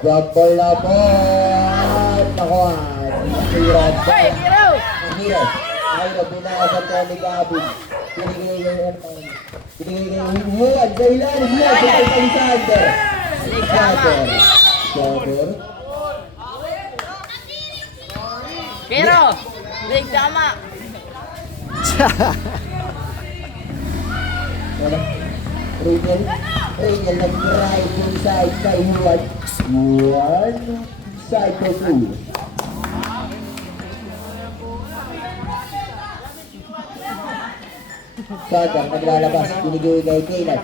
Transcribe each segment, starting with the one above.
Drop ball na po. Nakuha. Hero. Hoy, Hero! Hero. Hero, binasa tayo ni Gabin. Pinigay yung Juan. Sa ilalim niya. Sa Sander. Sander. Sander. Hero! Leg tama! Ringel nag-drive inside kay Juan. Juan. Side to 2. Sander naglalabas. Binigay kay Caleb.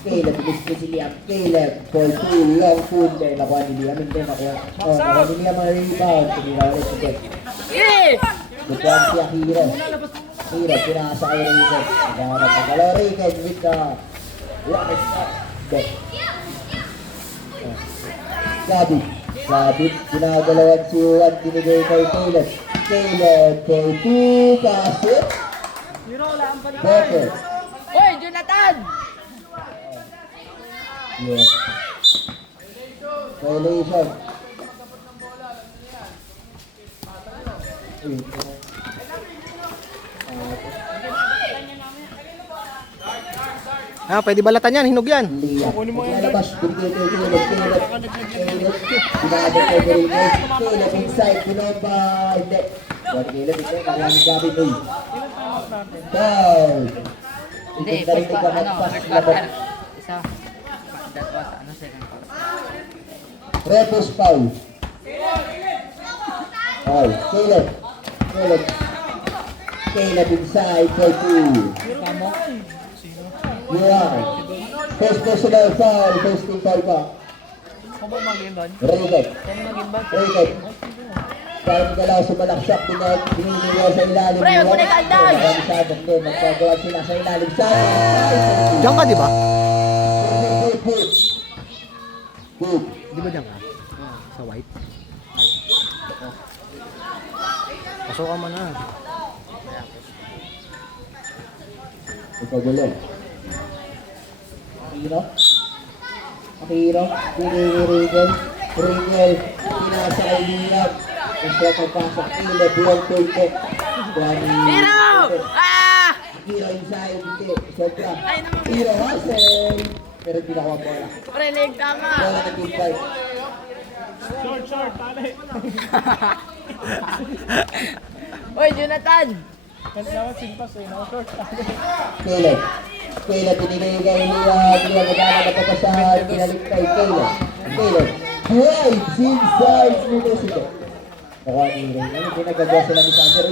Caleb, bilis si Liam. Caleb for 2. Long food. Nakuha ni Liam. Hindi nakuha. Nakuha ni Liam ang rebound. Tumira ulit si Jeff. Bukuan siya Hero. Hero, pinasa kay Riken. Naghahanap ang galaw Riken with the rocket shot. Back. Gabi, ginagalawan si Juan. Binigay kay Caleb. Caleb for 2. Kasip. Becker. Hoy, Jonathan! Yeah. Violation. Pwede balatan yan, hinog yan. Lalabas, binigay kay Caleb. Binabot kay Caleb. Caleb inside, binomba. Hindi. Caleb, kailangan Gabi May. Foul. Hindi, Hindi first ka pa, magpas first labot. quarter. Isa. That was, second quarter. Rebus foul. Foul. Caleb inside for 2. Yuan. First personal foul. First team foul pa. Riken. Parang galaw sumalaksak. Bininigaw sa ilalim. Pre, muna ka down! Masyadong din. Magpagawa sila sa ilalim. Sa Diyan ka, di ba? Good. Di ba diyan ka? Sa white? Pasok mo na. Ipagulong. Hero. Ringel. Pinasa kay Liam. Gusto pagpasok. Caleb. Long turbo. Hero! Ah! Hero inside. Hindi. Sobra. Hero hustle. Pero hindi nakuha bola. Pre, leg tama! Bola na team fight. Hoy, Jonathan! Caleb, binigay kay Liam. Liam magana na papasahan. Binalik kay Caleb. Drives inside. University. Nakuha ni Ray. Ano pinagagawa sila ni Sander?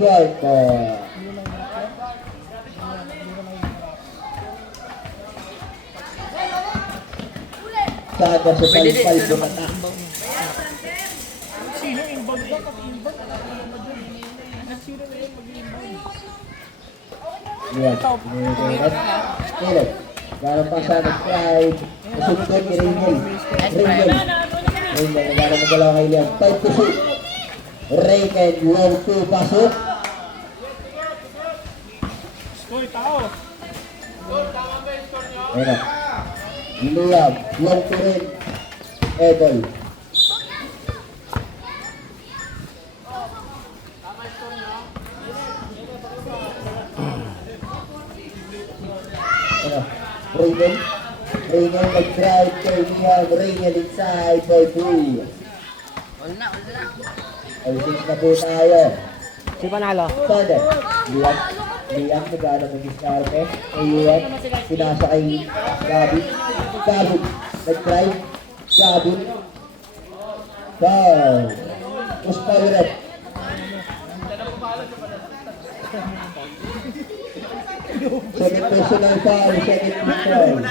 Drive po. Sander sa palpal bumata. Yan. Caleb. Galang pa siya nag-drive. Nasugtod ni Ringel. Ringel, nagalang magalaw kay Liam. 5 to shoot. Riken, long 2, pasok. Ayan na. Liam, long 2 rin. Edol. Ringel nag-drive kay Liam. Ringel inside for 2. Wala. Ay, 6 na po tayo. Si Panalo. Sander. Liam, nag-ano mag-starte. Ayun. Sinasa kay Gabi. Nag-drive. Gabi. Foul. Push foul red. Second personal foul. Second team foul.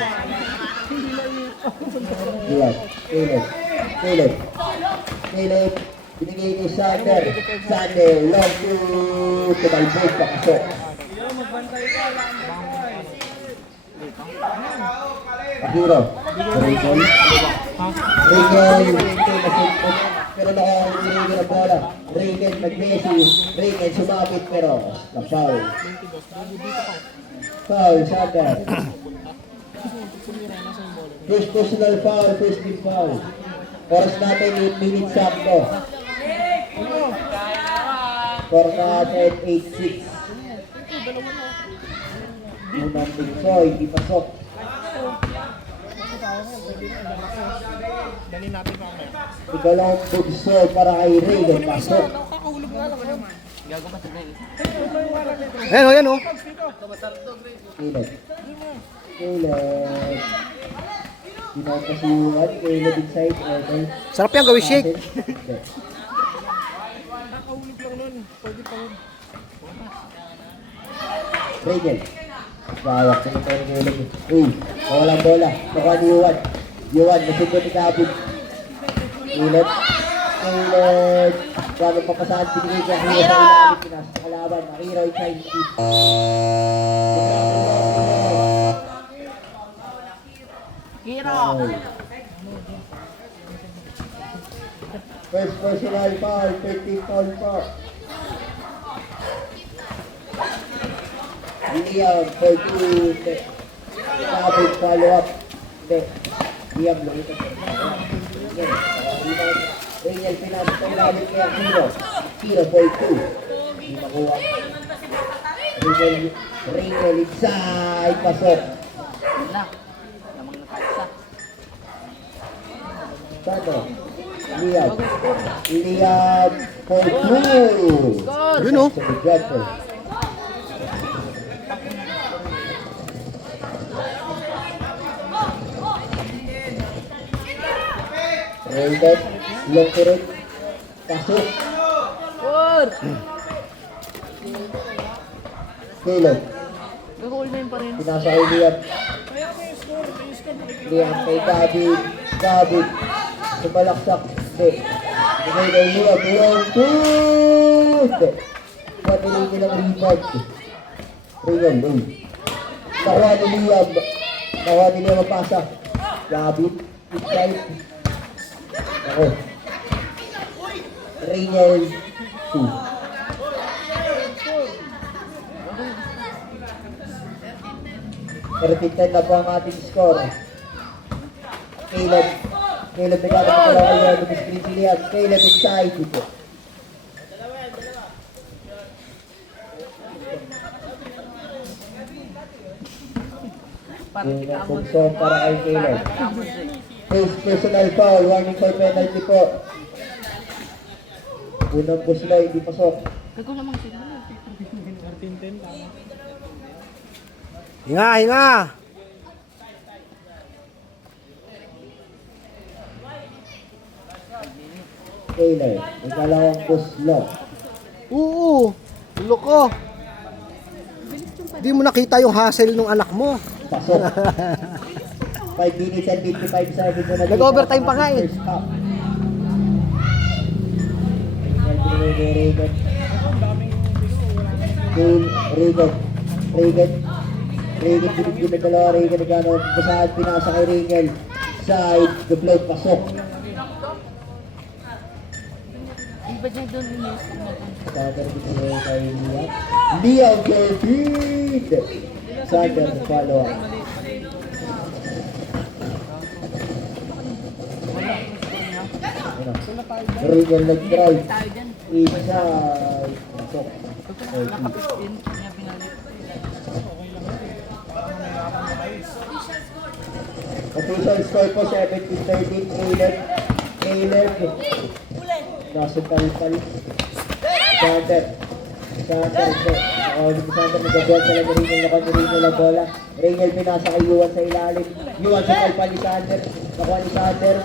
Liam. Caleb. Binigay kay Sander. Long to tumalbog pakasok. Hero. Ringel. Pero naka-ringel ang bola. Ringel nag-Messi. Ringel sumapit pero na-foul. Foul, Sander. First personal foul, first team foul. Oras natin 8 minutes sakto. Score natin 8-6. Unang bigso, hindi pasok. Ikalawang bugso para kay Ray, may pasok. Ayan o, ayan o. Caleb. Caleb. Pinapasuhan, Caleb inside, okay. Sarap yan gawin shake. Rayel. Gawak na ito ng Caleb. Uy, walang bola. Nakuha ni Yuan. Yuan, nasugod ni Kabig. Caleb. Caleb. Bago papasahan, pinigay niya. Hero sa ilalim. Pinasa sa kalaban. Hero inside. Hero. First personal foul, 13 foul pa. Liam, 14. Kabig, follow up. Hindi. Liam, lumita. Rayel, pinasa sa ilalim kaya Hero. Hero, 42. Hindi makuha. Rayel, inside, pasok. Wala. Lamang nakaksa. Sano? Liam. Liam, 42. Score! Yun o. Sa Bigante. Raydon, long turret, pasok, Score! Caleb, Gagawin mo yun pa rin. pinasa kay Liam. Liam kay David, David, sumalaksak, hindi. Bigay kay Liam, long shoot! Patuloy nilang rebound. Raydon, uy. Nakuha ni Liam, nakuha ni Liam ang pasa. David, inside. Ako. Raynel 2. Pertitan na po ang ating score. Caleb. Caleb nagkakaroon ko lang kayo. Lumis-screen si Liam. Caleb inside dito. Bugso para kay Caleb. First personal foul, warning for penalty po. Unang busla, hindi pasok. Gagaw lamang sila. Hinga, hinga. Taylor, ikalawang buslo. Oo. Loko. Hindi mo nakita yung hassle ng anak mo. Pasok. 5 minutes and 55 seconds na Nag-overtime pa nga eh. First half. Regan. Regan, binigyan na dalawa. Regan, nagano, basahan, pinasa kay Regan. Side, the float, pasok. Di ba dyan doon yung Sander, binigyan kay Liam. Liam, Gertrude! Sander, follow up. Regan nag-drive. tayo dyan? Inside. Pasok. Nakapitin. Kanya pinalit. Official score po 17-13. Caleb. Nasa pal-pal. Sander. Sander. Sander nagagawad sa lang Ringel na kanirino na bola. Ringel pinasa kay Yuan sa ilalim. Yuan sa pal-pal ni Sander. Nakuha ni Sander.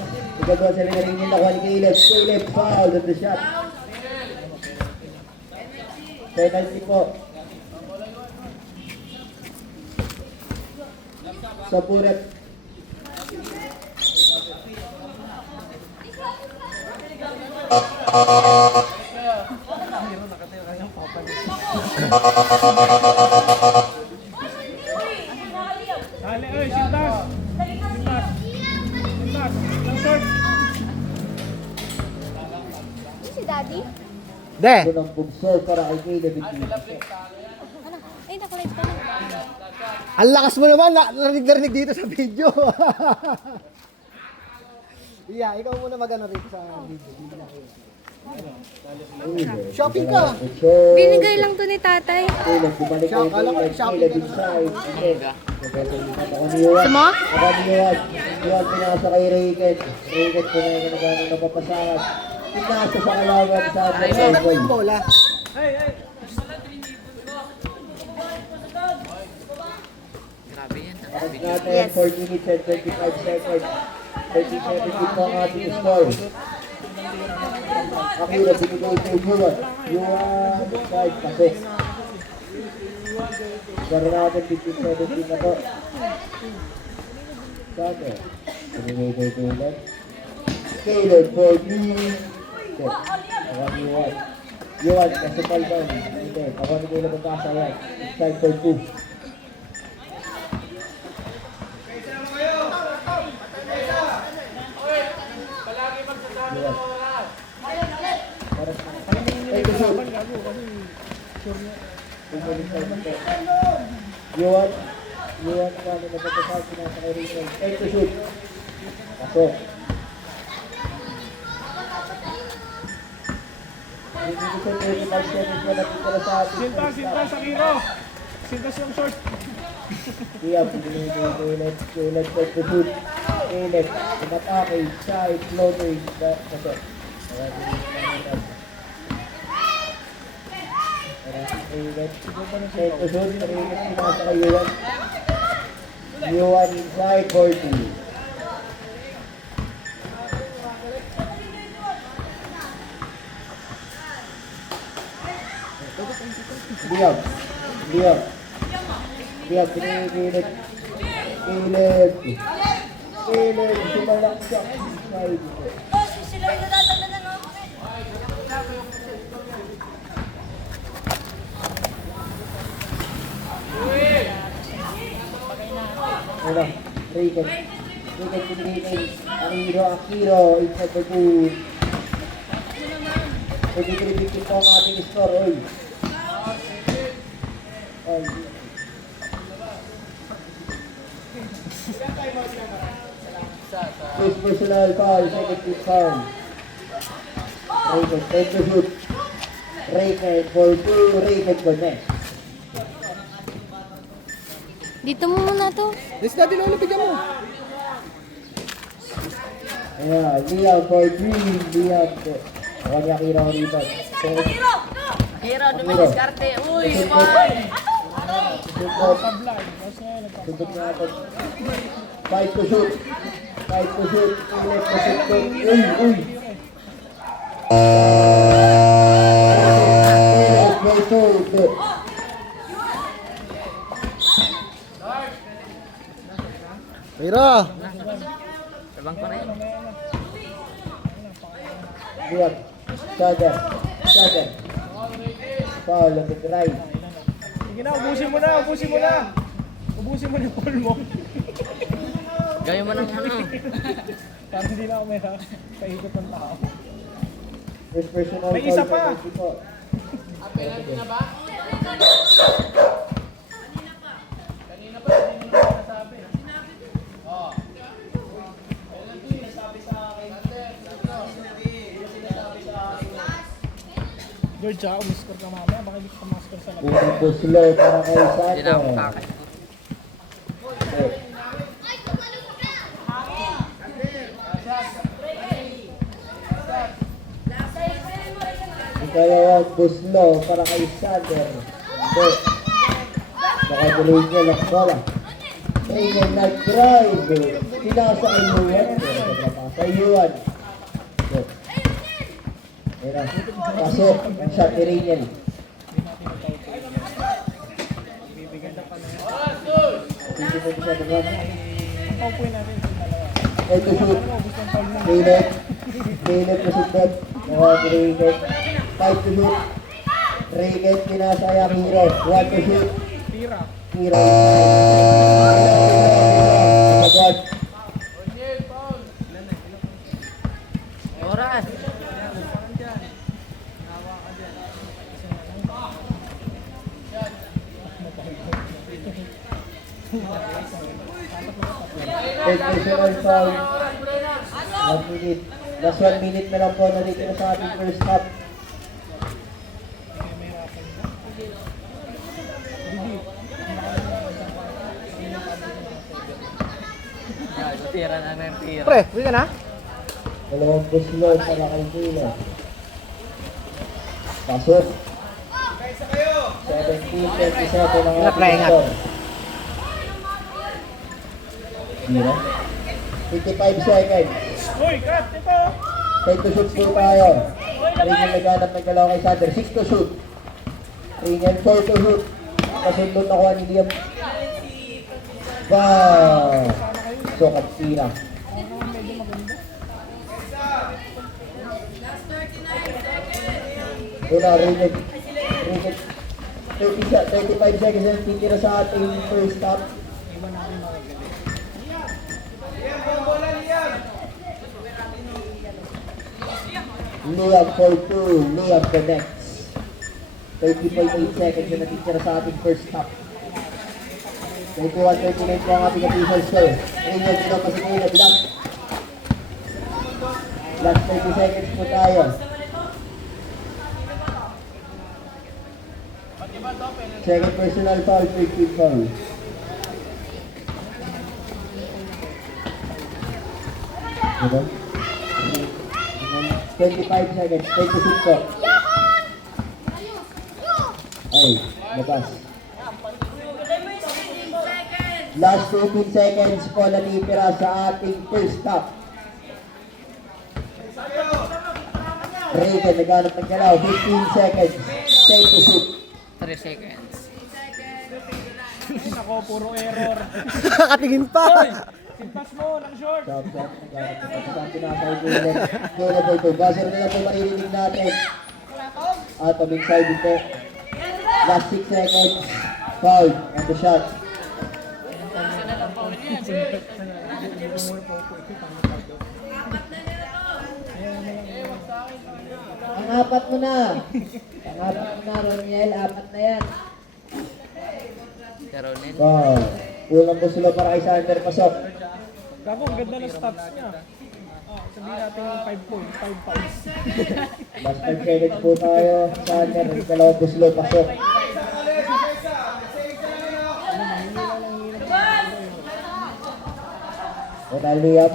Nagagawad sa lang Ringel. Nakuha ni Caleb. Caleb foul on the shot. Penalty po. Sa Buret. Dali, oy, sintas! Sintas! Sintas! Lang short! Si Daddy? De. Unang bugso para kay Caleb. Ano? Ay, nakulit ka na. Ang lakas mo naman, narinig dito sa video. Yeah, ikaw muna magano rito sa video. Shopping ka. Binigay lang to ni tatay. Caleb, bumalik kay Caleb. Caleb inside. Gusto mo? Ako ni Yuan. Yuan pinasa kay Ricket. Ricket po na yung nagano napapasakan. Pinasa sa kalaban sa Boy. Bola. Grabe yan. Natin 4 minutes and 25 seconds. 37 po ang ating score. Akira, binigay kay Yuan. Yuan, side, pasok. Score natin 15-17 na po. Saan eh? Binigay kay Caleb. Caleb for me. Ako ni Yuan. Yuan, kasupal down. Hindi, ako ni Caleb ang kasayan. Side for 2. Yuan kami nagpapasal pinasa kay Rachel. Take to shoot. Pasok. Hindi ko sa 35 seconds na natitira sa atin. Sintas, Akiro. Sintas yung short. Caleb, take to shoot. Caleb, tumatake, side, floater, pasok. Take to shoot, pinasa kay Yuan. Yuan inside, 40. Liam, pinigilid. Caleb, sumalak siya. Inside. Ano? Ricket pinigilid. Akiro, inside the pool. 23-15 po ang ating score, oy. First personal foul, second team foul. Ricket, take the shoot. Ricket for 2, Ricket for next. Dito mo muna to. Yes, daddy, lolo, bigyan mo. Ayan, Liam for 3, Liam for... Ako niya Akira ko dito. Hero, dumidiskarte. Uy, boy! Suntok natin. 5 to shoot. 5 to shoot. Caleb to shoot. Uy! Caleb for 2. Pero, Tabang pa rin. Liam. Shotgun. Foul on the drive. Sige na, ubusin mo na. Ubusin mo na yung ball mo. Gawin mo ng ano. Para hindi na ako may paikot ng tao. First personal May isa foul pa. penalty po. George, umiskor ka mamaya. Baka hindi ka maskor sa labas. Unang puslo para kay Hindi na ako Sato. kakay. Ikalawang puslo para kay Sander. Nakatuloy niya lang bola. Reynel nag-drive. Pinasa kay Yuan. Sa Yuan. Ayan. Pasok ang shot ni Reynel. Titignan siya naman. Paupuin natin yung dalawa. Ito shoot. Reynel na sundan. Reynel. 5 to shoot. Reynel pinasa kay Akiro. 1 to shoot. Tira. Hero. Agad. Oras. Third personal foul. 1 minute. Last 1 minute na lang po na dito na sa ating first half. Gago, tira na ng tira. Pre, uwi ka na? Dalawang puslot para kay Kayla. Pasok. 17-27 ang ating score. Zero. 55 seconds. Uy, cut! Ito! 10 to shoot po tayo. Ringen naghanap ng galaw kay Sander. 6 to shoot. Ringen 4 to shoot. Kasundot na kuha ni Liam. Wow! So, kapsira. Una, Ringen. Ringen. 35 seconds ang titira sa ating first half. Liam for 2. Liam connects. 30.8 seconds na natitira sa ating first half. 21-39 po ang ating official score. Ringen dito pa si Caleb. Last 30 seconds po tayo. Second personal foul, free kick foul. Diba? 25 seconds, 26 po. Ay, labas. Last 15 seconds po natitira sa ating first half. Reagan, naghanap ng galaw. 15 seconds. Take to shoot. 3 seconds. Ako, puro error. Nakatingin pa. Simpas mo, ng short. Stop, stop. Naghanap ng kapasang tinapay Caleb. Caleb ito. Buzzer na lang po maririnig natin. At pag-inside ito. Last 6 seconds. Foul. And the shot. Ang apat mo na. Ang apat mo na, Roniel. Apat na yan. Caroline. Wow. Unang busulo para kay Sander. Pasok. Gago, ang ganda ng stats niya. Oh, sabihin natin 5 points, 5 points. Last 5 seconds po tayo. Sander. Dalawang busulo. Pasok. Liam.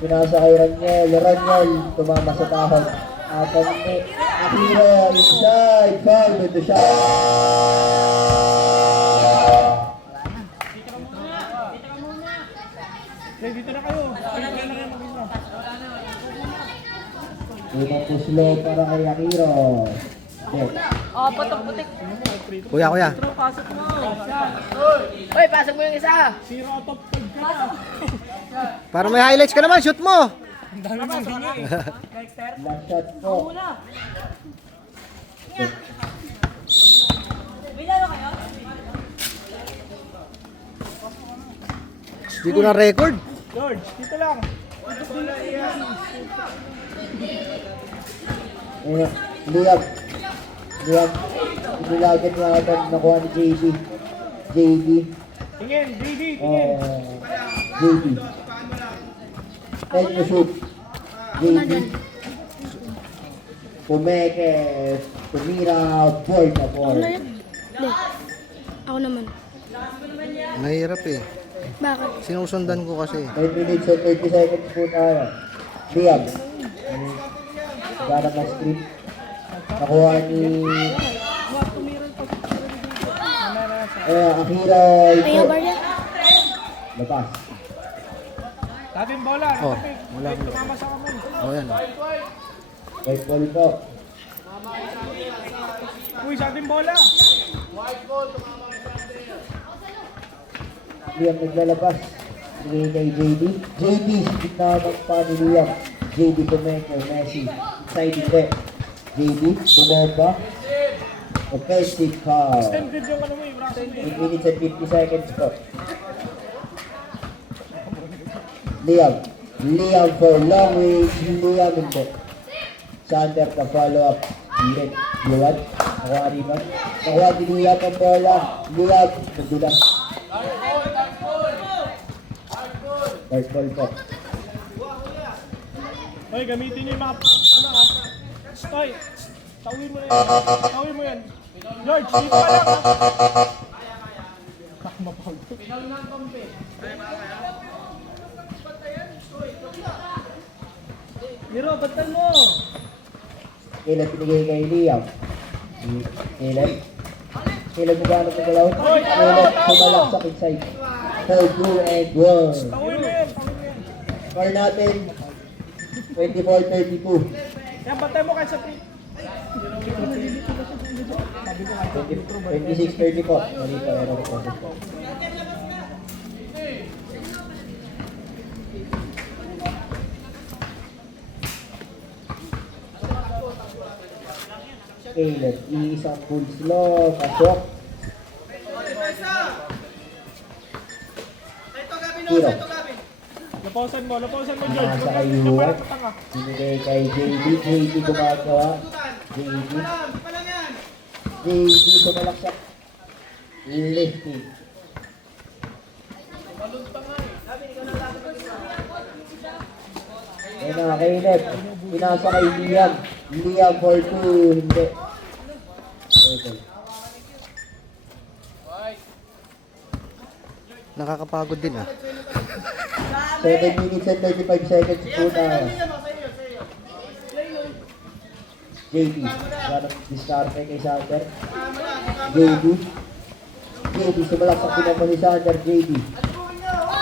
Pinasa kay Roniel. Roniel. Tumama sa tahon. At Akira inside. Foul with the shot. Okay, dito na kayo. Dito na kayo mag-isa. Unang puslo para kay Akira. Okay. Oh, putok-putik. Kuya, kuya. Pasok mo. Uy, pasok mo yung isa. 0 out of 5 ka na. Para may highlights ka naman, shoot mo. Ang dami mong hingi. Last shot po. Hindi ko na record. George, dito lang. Liam. Liam. Inilagan niya agad nakuha ni JD. JD. Tingin, JD, tingin. JD. Take the shoot. JD. Pumeke. Tumira. Boy na ball. Hindi. Ako naman. Mahirap eh. Bakit? Sinusundan ko kasi. 9 minutes and 30 seconds po tayo. Liam. Ganap na script. Nakuha ni... Akira Ayaw ito. ba niya? Labas. Dating bola, Oh, nakapik. wala. Tumama sa kamay. O yan. White ball po. Uy, sa ating bola. Liam naglalabas. Bigay kay JD. JD, sikit na ng pa ni Liam. JD Domenico, Messi. Inside the net. JD, bumomba. Offensive foul. Extended yung ano mo, yung braso mo. 8 minutes and 50 seconds po. Liam. Liam for long range. Liam hindi. Sander na follow up. Direk. Liwan. Nakuha riban. Nakuha ni Liam ang bola. Liam. Nagdulas. Third ball po. Hoy, gamitin niyo yung mga ano ah. Stoy. Tawin mo na yan. Tawin mo yan. George, dito ka lang ah. Takma pa. Miro, batal mo. Caleb pinigay kay Liam. Caleb. Caleb mo gano'n magalaw? Caleb sumalaksak inside. 4-2 and 1. Tawin mo yan. Score natin 24-32. Yan, batay mo kayo sa 3. 26-30 po. Mali po, error po. Caleb, iisang full slow, pasok. Tiro. Lapawasan mo, George. Nasa Huwag kay ka Juan. parang tanga. Binigay kay JD. JD gumagawa. JD. JD sumalaksak. Lefty. Ayun na, Caleb. Pinasa kay Liam. Liam for 2. Hindi. Okay. Nakakapagod din ah. 7 minutes and 35 seconds po na. JD. Ganang diskarte kay Sander. JD. JD sumalaksak din naman ni Sander. JD.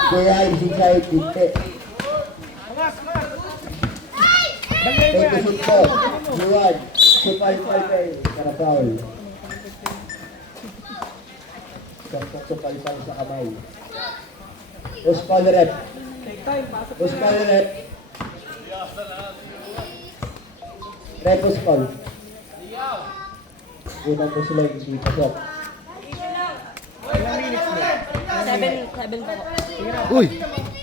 Kuya Ives inside. Hindi. Dagay mo Thank yan. you po. Juan. Supal-pal para foul. Supal-pal sa kamay. Oscar rep. Oscar rep. Rep Oscar. Unang po sila hindi pasok. Uy!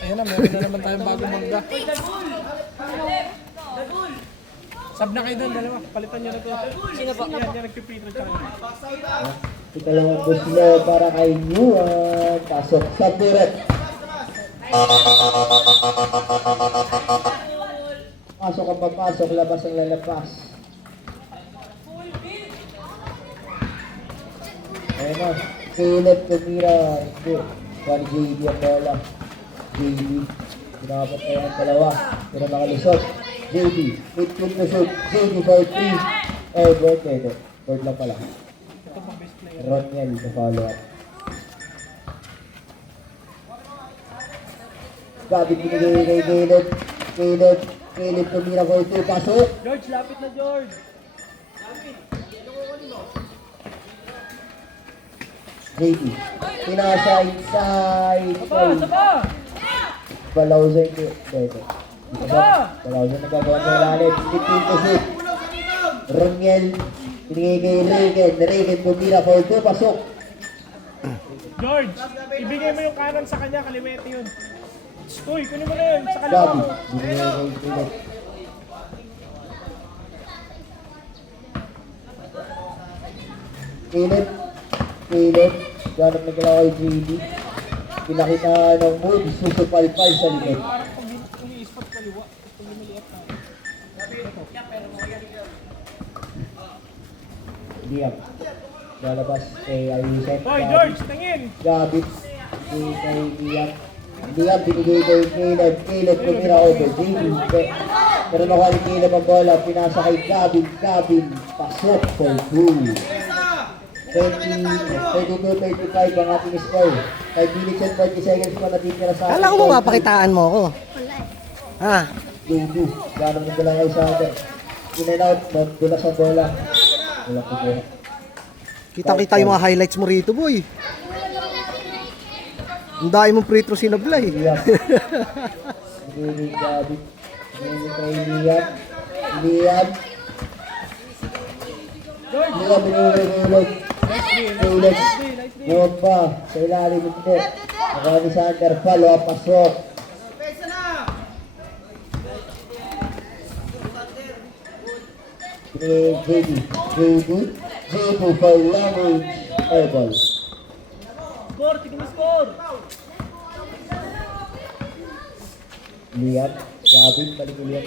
Ayan na, meron na naman tayong bagong mangga. Sab na kayo doon, dalawa. Palitan nyo na to. Sino po? Yan, nagpipritro siya. Ikalawang po sila para kay Juan. Pasok sa rep. Pasok ang papasok, labas ang lalabas. Ayun na, Caleb tumira. Hindi. Para JD ang bola. JD. Pinakapat tayo ng dalawa. Pero nakalusot. JD. Mid-kill na shoot. JD for 3. Eh, board kayo. Board lang pala. Roniel na follow up. Gabi binigay kay Caleb. Caleb tumira for 2. Pasok. George, lapit na George. JD. Pinasa inside. Saba! Balawzay ko. Dito. Balawzay nagagawa ng lalit. 15 to shoot. Roniel. Binigay kay Regan. Regan tumira for 2. Pasok. George, ibigay mo yung kanan sa kanya, kalimete yun. Uy, kunin mo na yun, sa kaliwa Gabi. mo. Binigay kay Caleb. Caleb. Ganap na galaw kay JD. Pinakita ng mood. Susupal-pal sa likod. Parang pag umi-spot kaliwa, pag lumiliit na. Liam. Lalabas kay Ayusen. Hoy, George, tingin! Gabi. Binigay kay Liam. Liam binigay kay Caleb. Caleb tumira over. JD. Pero nakuha ni Caleb ang bola. Pinasa kay Gavin. Gavin. Pasok for 2. 32-35 ang ating score. 5 minutes and 40 seconds pa natitira sa Kala ko mapapakitaan mo ako. Ha? JD. Ganang nagdala kay Sander. In and out. Magdulas ang bola. Wala po bola. Kita-kita yung mga highlights mo rito, boy. Ang dami mong free throw sinablay. Liam. Binigay Gavin. Binigay kay Liam. Liam. Liam binigay kay Caleb. Caleb. Buwag pa. Sa ilalim hindi. Nakuha ni Sander. Follow up. Pasok. Binigay JD. JD for Lamage. Airball. Score, tignan mo score! Liam. Gabi, balik ni Liam.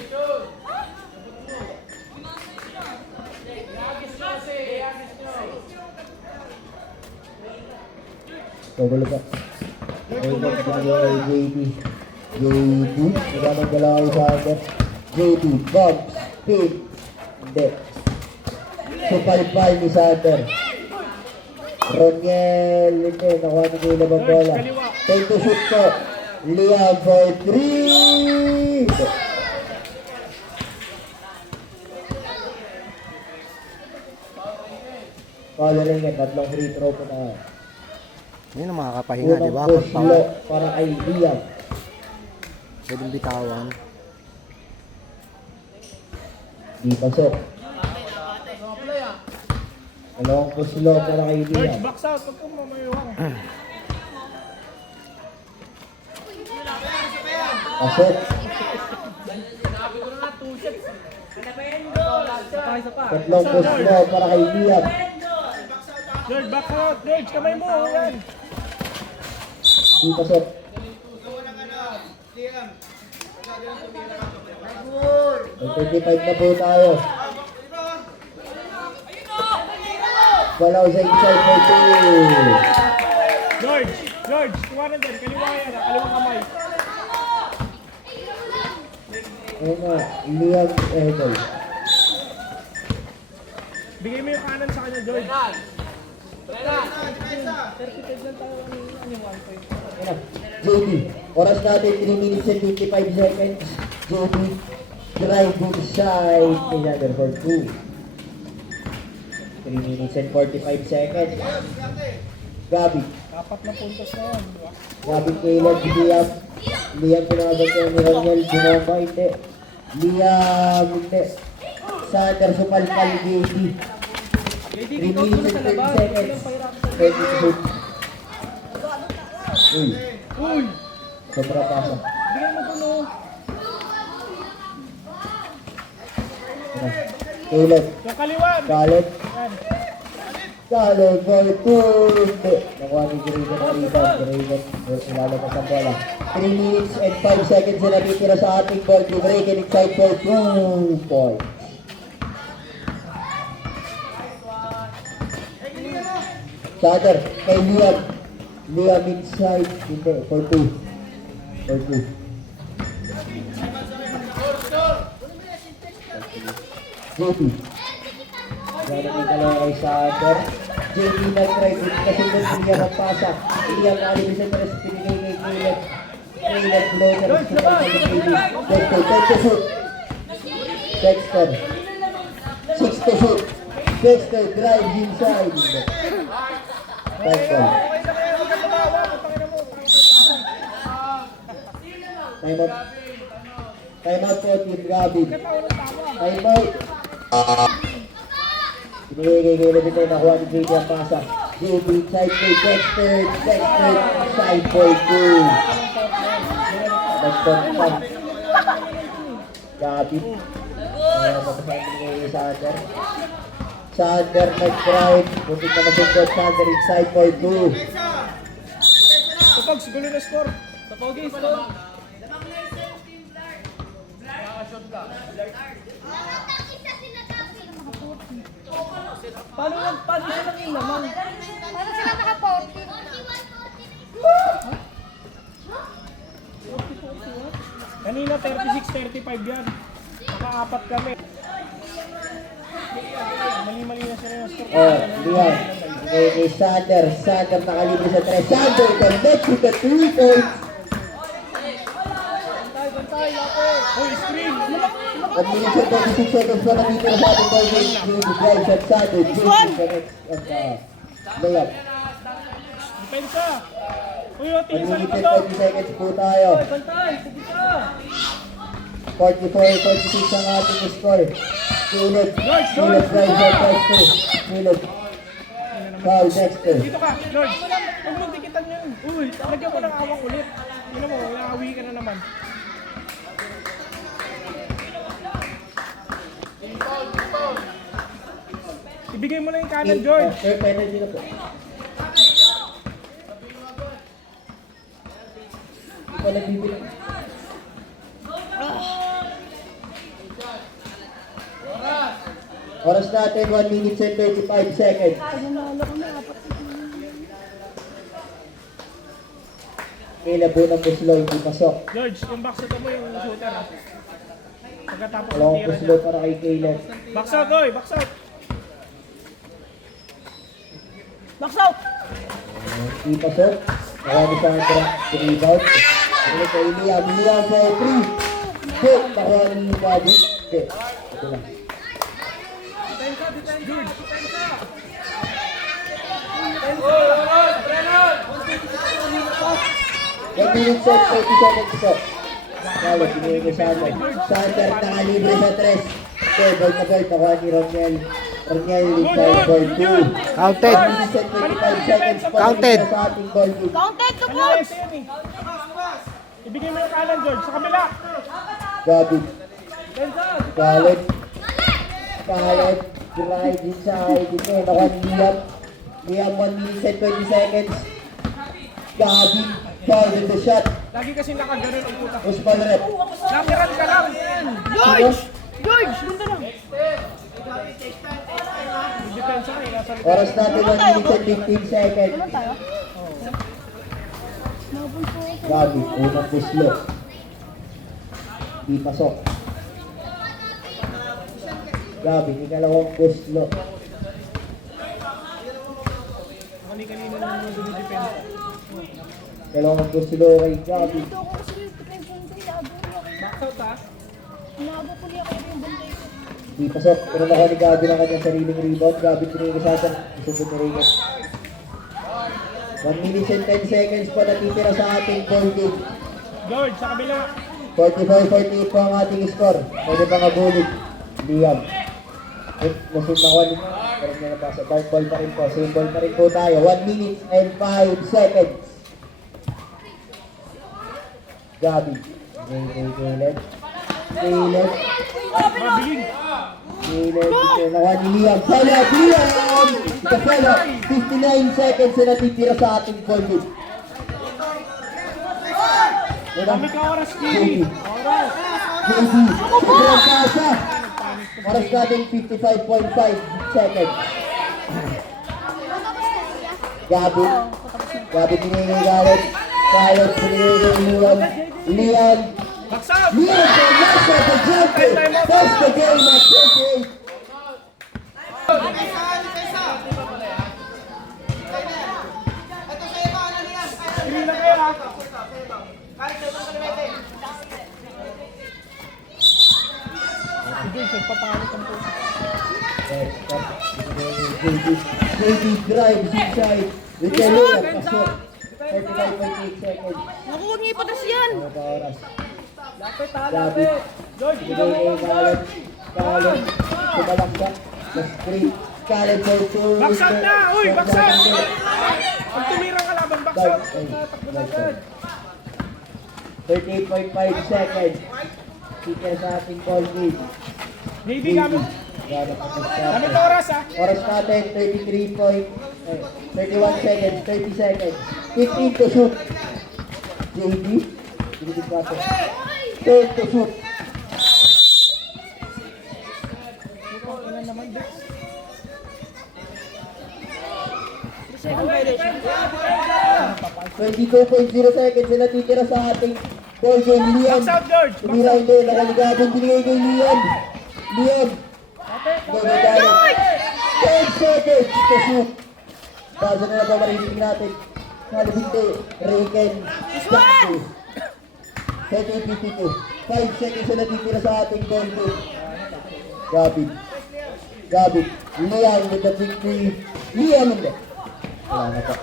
Pabalik ka. Ayun na, pinagawa kay JD. JD, magamang dalawa kay Sander. JD, Bob, spin. Hindi. Supalpal ni Sander. Roniel, hindi, nakuha ni Kila bang bola. Take to shoot po. Liam for 3. Paolo rin yan, tatlong free throw po na. Yun ang makakapahinga, di ba? Unang puslo para kay Liam. Pwedeng bitawan. Di pasok. Dalawang puslo para kay George, Liam. box out. Huwag kang mamayuwang. Pasok. Tatlong puslo para kay Liam. George, back out. George, kamay mo. Yan. Di pasok. May 25 na po tayo. Walaw sa inside for 2. George, kuha na dyan. Kaliwa yan. Kaliwang kamay. Ayun nga, Liam Edel. Bigay mo yung kanan sa kanya, George. JB, oras natin 3 minutes and 55 seconds. JB, drive inside. Another for 2. 3 minutes and 45 seconds. Gabi. Apat na puntos na yan. di ba? Gabi Caleb, Liam. Liam pinakabantayan ni Roniel. Binoma, hindi. Liam, hindi. Sander Supalpal, JB. 3 minutes and 30 seconds. 20 to shoot. Uy. Sobra pasa. Bigay mo ko, no. Caleb. Yung kaliwan. Caleb. Yan. Caleb for 2. Hindi. Nakuha ni Jerigan ang rebound. Jerigan ilalabas ang bola. 3 minutes and 5 seconds na natitira sa ating ball. To break and inside for 2 points. Sander, kay Liam. Liam inside. Hindi, for 2. For 2. JP. Gano'n yung dalawa kay Sander. JP nag-try din kasi doon Liam ang pasa. Liam na alibis ang tres pinigay kay Caleb. Caleb floater. Dexter, 10 to shoot. Dexter. 6 to shoot. Dexter drives inside. Time ball. Time out. Time out po, Team Gabi. Time out. Pinigay kay Caleb ito, nakuha ni JP ang pasa. JP inside kay Dexter. Dexter inside for 2. Nagpuntan. Gabi. Papasahin kay Sander. Sander nag-drive. Muntik na masundot. Sander inside for 2. Kapag siguro na score. Kapag score. Paano sila nang ilaman? Paano sila naka-40? Kanina 36-35 yan. Nakaapat kami. Mali-mali na sila yung score. Oh, Liam. Kay Sander. Sander nakalibre sa 3. Sander connects with the 3 points. Hoy, screen! 1 minute and 26 seconds pa natitira sa ating ball game. JP drives at Sander. JP connects ang layup. Depensa! Uy, 1 tingin sa minute likod and daw! 40 seconds po tayo. Bantay! Sige ka! 44-46 ang ating score. Caleb. Caleb drives at Dexter. Caleb. Foul Dexter. Dito ka, George! Huwag mo dikitan yun! Uy, lagyan mo ng awang ulit. Tingnan mo, naawi ka na naman. Ibigay mo na yung kanan, George! Sir, penalty na po. Hindi pa nagbibilang. Oras natin, 1 minute and 35 seconds. Caleb unang buslo, hindi pasok. George, yung box out mo yung shooter ah. Pagkatapos ng Dalawang tira buslo niya. para kay Caleb. Box out, oy! Box out! Box out! Hindi pasok. Marami sa atin. Rebound. Ano kay Liam? Liam for 3. Hit. Nakuha ni Gabi. Hit. Ito lang. One minute set, 30 seconds po. Kala, pinigil niya sa atin. Sander, nakalibre sa 3. Okay, ball na ball. Nakuha ni Roniel. Roniel with ball 2. Counted. 1 minute set, 25 seconds po. Counted. Sa ating ball kick. Counted to Ano points! ito yan eh? Ibigay mo yung kanan, George. Sa kabila! Gabi. Khaled. Khaled. Drive inside. Ito, nakuha ni Liam. Liam, 1 minute set, 20 seconds. Gabi. Foul in the shot. Lagi kasi nakaganon ang puta. Usman rep. Lapiran ka lang! George! George! Ganda lang! Yung depensa ka eh, nasa likod. Oras natin 1 minute and 15 seconds. Ano tayo? Gabi, unang puslo. Di pasok. Gabi, ikalawang puslo. Kanina naman yung dumidepensa. Dalawang puslo kay Gabi. Dito ako kasi nagpipensyon ko. Inaabo ko ako. Box out ha? Inaabo ko niya kayo yung bantay ko. Di pasok. Pero nakuha ni Gabi ng kanyang sariling rebound. Gabi pinigil isubot ni Reyes. 1 minute and 10 seconds pa natitira sa ating ball game. George, sa kabila! 45-48 po ang ating score. Pwede pa nga-bullet. Liam. Nasip na ko. Pero niya napasa. Dark ball pa rin po. Same ball pa rin po tayo. 1 minute and 5 seconds. Gabi. Caleb. Caleb. Mabiling! Caleb. Ito nakuha ni Liam. Follow! Liam! Ito follow. 59 seconds na natitira sa ating ball game. Dami ka oras, Kiri! Oras! JD. Sobrang kasa. Oras natin 55.5 seconds. Gabi. Gabi pinigil Galet. Galet pinigil Liam. Liam. Box out! Liam for Nasa the jumper. That's the game at 28. Kiri na kayo ha! George, nagpapangalit ang puta. JD drives inside. With the layup. Pasok. 35.8 seconds. Naku, huwag niya ipatas yan! Ano ba oras? Lapit ha, Gabi. lapit! George, Pinigil kay Galet. Galet. Sumalakda. The screen. Galet for 2. Box out na! Uy, box out! Pag tumirang ka laban, box out! Takbo na agad! 38.5 seconds. Sikir sa ating ball game. JD, gamit! Gamit ang Gamit stop. oras ha! Oras natin, 31 seconds, 30 seconds. 15 to shoot. JD. Binigit pa ito. 10 to shoot. Ilan naman, Dex? Second violation. 22.0 seconds na natitira sa ating ball game. Liam. Box out, George! Box Tumira out! hindi, nakaligabong binigay kay Liam. Liam. George! 10 seconds to shoot. Basa na ba marinig natin? Halibinte, Reken, Jackson. 32. 5 seconds na natitira sa ating ball game. Gabi. Gabi. Liam with the victory. Liam hindi. Wala na pa.